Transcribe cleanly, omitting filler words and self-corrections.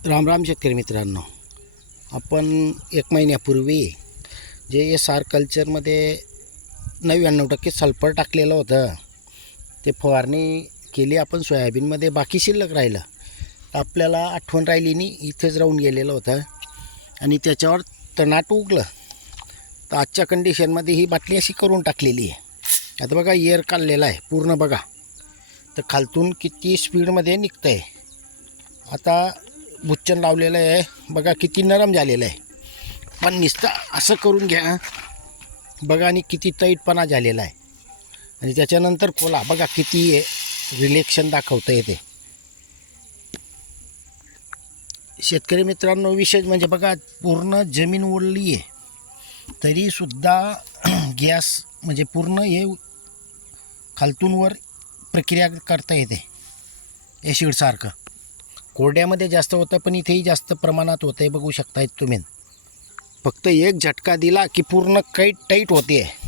राम राम शेतकरी मित्रांनो, आपण 1 महिन्यापूर्वी जे SR कल्चरमध्ये 99% सल्फर टाकलेलं होतं ते फवारणी केली आपण सोयाबीनमध्ये. बाकी शिल्लक राहिलं, आपल्याला आठवण राहिली नाही, इथेच राहून गेलेलं होतं आणि त्याच्यावर तणाट उगलं. तर आजच्या कंडिशनमध्ये ही बाटली अशी करून टाकलेली आहे. आता बघा, एअर काढलेला आहे पूर्ण बघा, तर खालतून किती स्पीडमध्ये निघतं आहे. आता बुच्चन लावलेलं आहे बघा, किती नरम झालेलं आहे. पण नुसतं असं करून घ्या बघा, आणि किती टाईटपणा झालेला आहे. आणि त्याच्यानंतर खोला बघा, किती रिलेक्शन दाखवतं येते. शेतकरी मित्रांनो, विशेष म्हणजे बघा, पूर्ण जमीन ओढली आहे तरीसुद्धा गॅस म्हणजे पूर्ण हे खालतून वर प्रक्रिया करता येते. ॲसिडसारखं कोरड्यामध्ये जास्त होतं, पण इथेही जास्त प्रमाणात होतं आहे, बघू शकताय तुम्ही. फक्त एक झटका दिला की पूर्ण टाईट होते आहे.